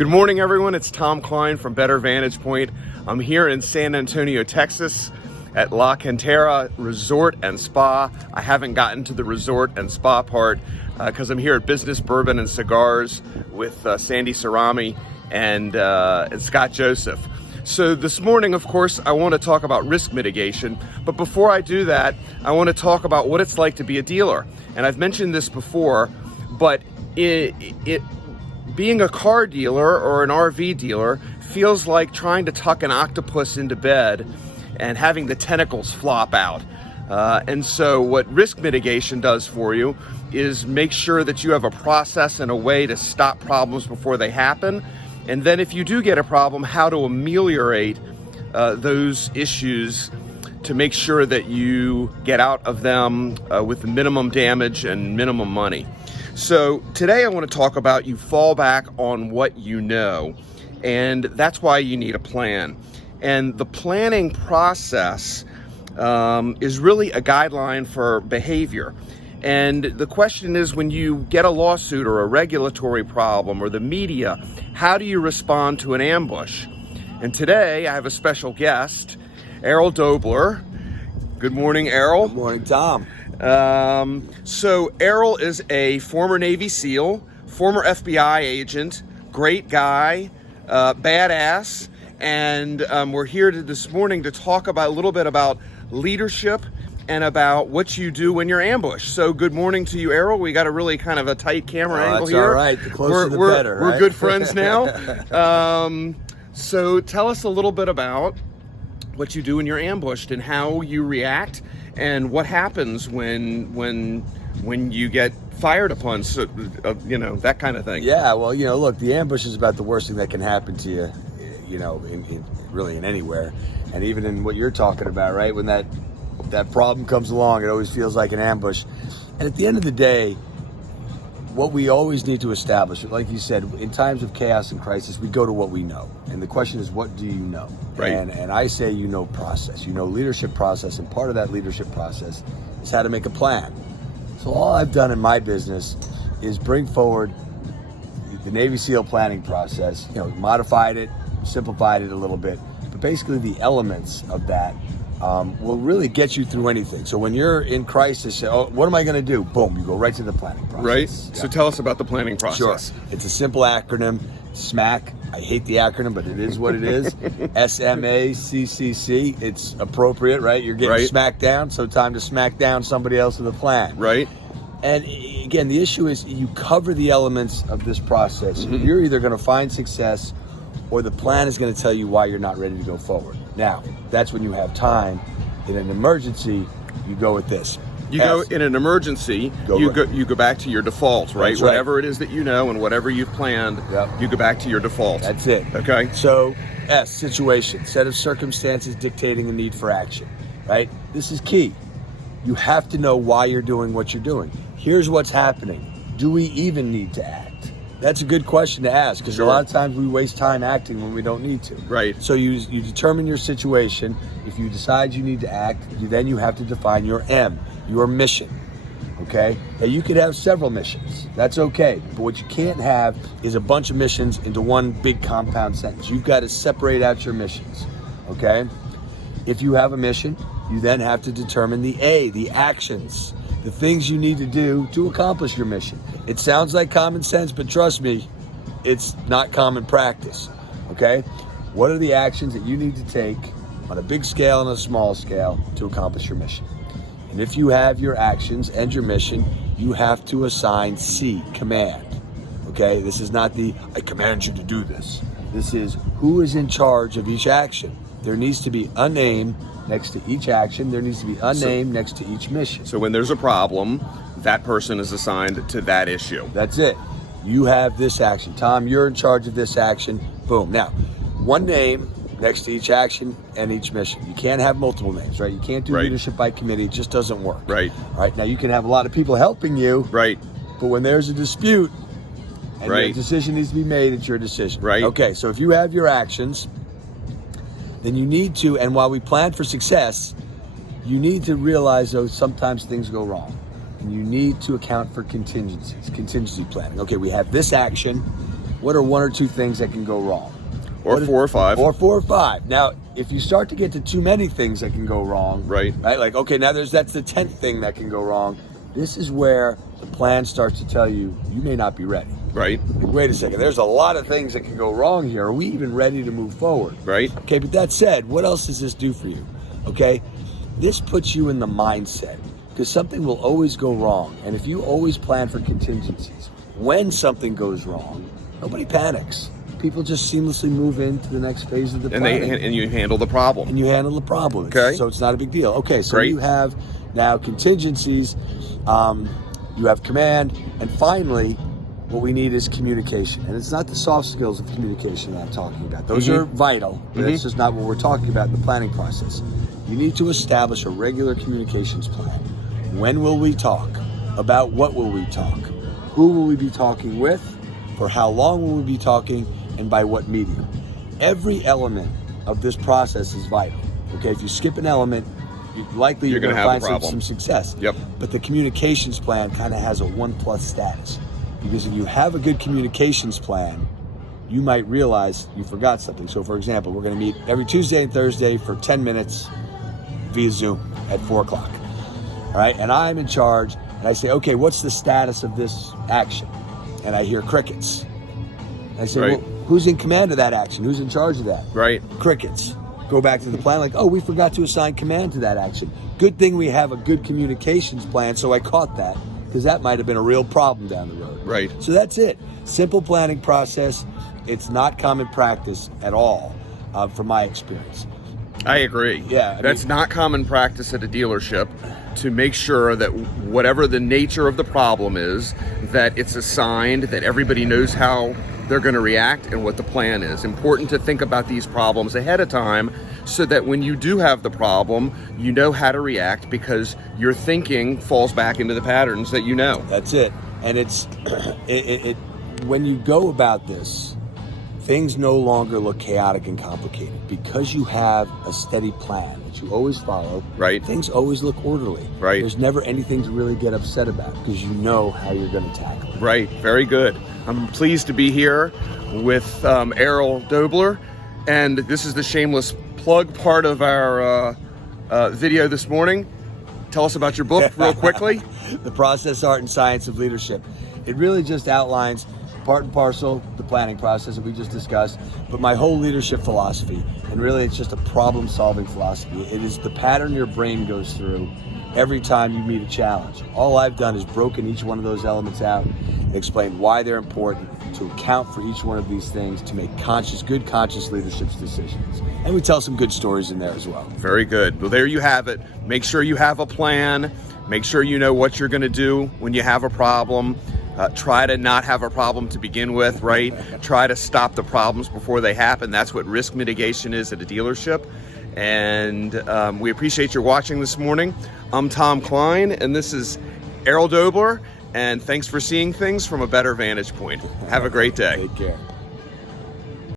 Good morning, everyone. It's Tom Kline from Better Vantage Point. I'm here in San Antonio, Texas at La Cantera Resort and Spa. I haven't gotten to the resort and spa part because I'm here at Business Bourbon and Cigars with Sandy Cerami and Scott Joseph. So this morning, of course, I want to talk about risk mitigation. But before I do that, I want to talk about what it's like to be a dealer. And I've mentioned this before, but being a car dealer or an RV dealer feels like trying to tuck an octopus into bed and having the tentacles flop out. And so what risk mitigation does for you is make sure that you have a process and a way to stop problems before they happen. And then if you do get a problem, how to ameliorate those issues to make sure that you get out of them with minimum damage and minimum money. So today I want to talk about you fall back on what you know, and that's why you need a plan. And the planning process is really a guideline for behavior. And the question is, when you get a lawsuit or a regulatory problem or the media, how do you respond to an ambush? And today I have a special guest, Errol Doebler. Good morning, Errol. Good morning, Tom. So Errol is a former Navy SEAL, former FBI agent, great guy, badass, and we're here this morning to talk about a little bit about leadership and about what you do when you're ambushed. So good morning to you, Errol. We got a really kind of a tight camera angle that's here. All right, the closer the better, right? We're good friends now. So tell us a little bit about what you do when you're ambushed and how you react and what happens when you get fired upon, so, that kind of thing. Yeah, well, look, the ambush is about the worst thing that can happen to you, really in anywhere. And even in what you're talking about, right? When that problem comes along, it always feels like an ambush. And at the end of the day, what we always need to establish, like you said, in times of chaos and crisis, we go to what we know. And the question is, what do you know? Right. And I say, process, leadership process. And part of that leadership process is how to make a plan. So all I've done in my business is bring forward the Navy SEAL planning process, modified it, simplified it a little bit. But basically the elements of that will really get you through anything. So when you're in crisis, what am I going to do? Boom, you go right to the planning process. Right. Yeah. So tell us about the planning process. Sure. It's a simple acronym, SMACC. I hate the acronym, but it is what it is. SMACCC. It's appropriate, right? You're getting smacked down, so time to smack down somebody else with a plan. Right. And again, the issue is you cover the elements of this process. Mm-hmm. You're either going to find success or the plan is going to tell you why you're not ready to go forward. Now, that's when you have time. In an emergency, you go with this. Go in an emergency, you go back to your default, right? That's Whatever it is that you know and whatever you've planned, you go back to your default. That's it. Okay. So, S, situation, set of circumstances dictating a need for action, right? This is key. You have to know why you're doing what you're doing. Here's what's happening. Do we even need to act? That's a good question to ask, because a lot of times we waste time acting when we don't need to. Right. So you determine your situation. If you decide you need to act, then you have to define your M, your mission. Okay? Now you could have several missions. That's okay. But what you can't have is a bunch of missions into one big compound sentence. You've got to separate out your missions. Okay? If you have a mission, you then have to determine the A, the actions. The things you need to do to accomplish your mission. It sounds like common sense, but trust me, it's not common practice, okay? What are the actions that you need to take on a big scale and a small scale to accomplish your mission? And if you have your actions and your mission, you have to assign C, command, okay? This is not I command you to do this. This is who is in charge of each action. There needs to be a name next to each action. There needs to be a name next to each mission. So when there's a problem, that person is assigned to that issue. That's it. You have this action. Tom, you're in charge of this action. Boom. Now, one name next to each action and each mission. You can't have multiple names, right? You can't do leadership by committee. It just doesn't work. Right. All right. Now, you can have a lot of people helping you. Right. But when there's a dispute and a decision needs to be made, it's your decision. Right. Okay. So if you have your actions, then you need to, and while we plan for success, you need to realize, though, sometimes things go wrong. And you need to account for contingencies, contingency planning. Okay, we have this action. what are 1 or 2 things that can go wrong? Or 4 or 5. Or 4 or 5. Now, if you start to get to too many things that can go wrong, right? Like, okay, now that's the 10th thing that can go wrong. This is where the plan starts to tell you, you may not be ready. Right. Wait a second, there's a lot of things that can go wrong here. Are we even ready to move forward? Right. Okay, but that said, what else does this do for you? Okay, this puts you in the mindset, because something will always go wrong. And if you always plan for contingencies, when something goes wrong, nobody panics. People just seamlessly move into the next phase of the planning. And you handle the problem. And you handle the problem. Okay. So it's not a big deal. Okay, so Great. you have now contingencies, you have command, and finally, what we need is communication. And it's not the soft skills of communication that I'm talking about. Those are vital, but that's just not what we're talking about in the planning process. You need to establish a regular communications plan. When will we talk? About what will we talk? Who will we be talking with? For how long will we be talking? And by what medium? Every element of this process is vital. Okay, if you skip an element, you're going to find some success. Yep. But the communications plan kind of has a 1+ status, because if you have a good communications plan, you might realize you forgot something. So, for example, we're going to meet every Tuesday and Thursday for 10 minutes via Zoom at 4 o'clock. All right, and I'm in charge, and I say, okay, what's the status of this action? And I hear crickets. And I say, well, who's in command of that action? Who's in charge of that? Right. Crickets. Go back to the plan, like, oh, we forgot to assign command to that action. Good thing we have a good communications plan, so I caught that, because that might have been a real problem down the road. Right. So that's it. Simple planning process. It's not common practice at all, from my experience. I agree. Yeah. That's not common practice at a dealership, to make sure that whatever the nature of the problem is, that it's assigned, that everybody knows how they're going to react and what the plan is. Important to think about these problems ahead of time, so that when you do have the problem, you know how to react, because your thinking falls back into the patterns that you know. That's it. And it's when you go about this, things no longer look chaotic and complicated, because you have a steady plan that you always follow. Right. Things always look orderly. Right. There's never anything to really get upset about, because you know how you're going to tackle it. Right. Very good. I'm pleased to be here with Errol Doebler, and this is the shameless plug part of our video this morning. Tell us about your book real quickly. The Process, Art, and Science of Leadership. It really just outlines part and parcel the planning process that we just discussed, but my whole leadership philosophy. And really, it's just a problem-solving philosophy. It is the pattern your brain goes through every time you meet a challenge. All I've done is broken each one of those elements out and explained why they're important, to account for each one of these things, to make good conscious leadership decisions. And we tell some good stories in there as well. Very good. Well, there you have it. Make sure you have a plan. Make sure you know what you're going to do when you have a problem. Try to not have a problem to begin with, right? Try to stop the problems before they happen. That's what risk mitigation is at a dealership. And we appreciate your watching this morning. I'm Tom Kline, and this is Errol Doebler. And thanks for seeing things from a better vantage point. Have a great day. Take care.